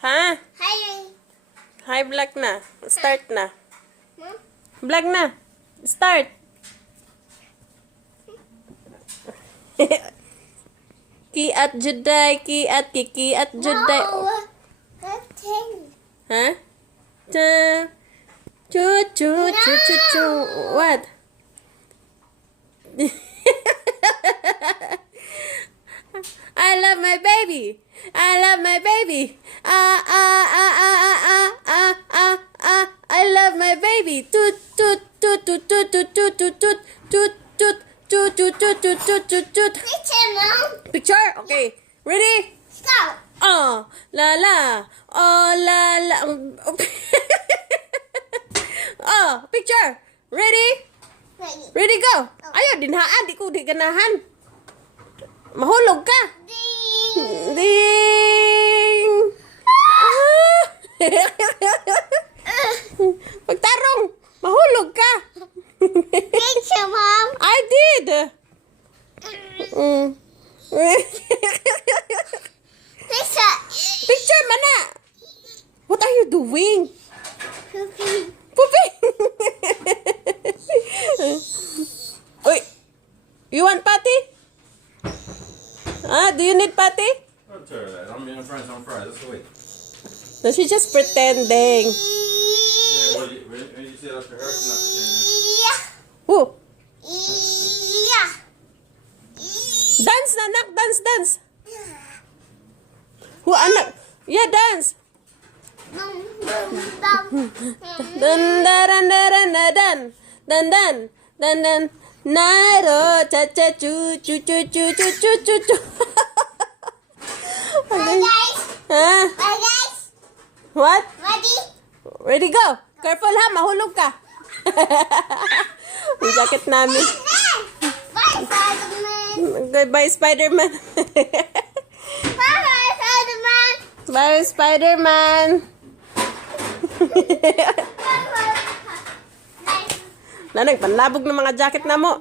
Ha? Hi. Hi, vlog na. Start na. Hmm? Vlog na. Start. Ki at Juday, ki at kiki at Juday. No. Nothing. Ha? Cha. Chu chu chu chu chu. What? I love my baby. I love my baby. I love my baby. Toot toot toot toot toot toot toot toot toot toot toot toot toot toot toot toot toot toot. Picture, Mom. Picture? Okay. Ready? Stop. Oh, la la. Oh, la la. Oh, picture. Ready? Ready. Ready, go. Ayaw, dinhaan. Di ko di ganahan. Mahulog ka. Ding. Ding! Ah! Pagtarong, mahulog ka. Picture, Mom. I did. Picture. Picture mana. What are you doing? Poopy. Pooping. Uy, you want patty? Ah, do you need patty? Don't tell her that. I'm being friends on fries. Let's wait. No, she's just pretending. Yeah, when you sit up to her, I'm not pretending. Yeah. Woo. Yeah. Dance na, anak. Dance, dance. Who, anak? Yeah, dance. Boom, boom, boom. Dan dan dan dan dan dan dan dan naro cha cha chu chu chu chu chu chu chu chu. Bye, guys. Ha? Bye, guys. What? Ready? Ready, go. Careful ha, mahulog ka. Ang jacket namin. Bye, Spider-Man. Goodbye, Spider-Man. Bye, Spider-Man. Bye, Spider-Man. Bye, Nanag, panlabog ng mga jacket na mo.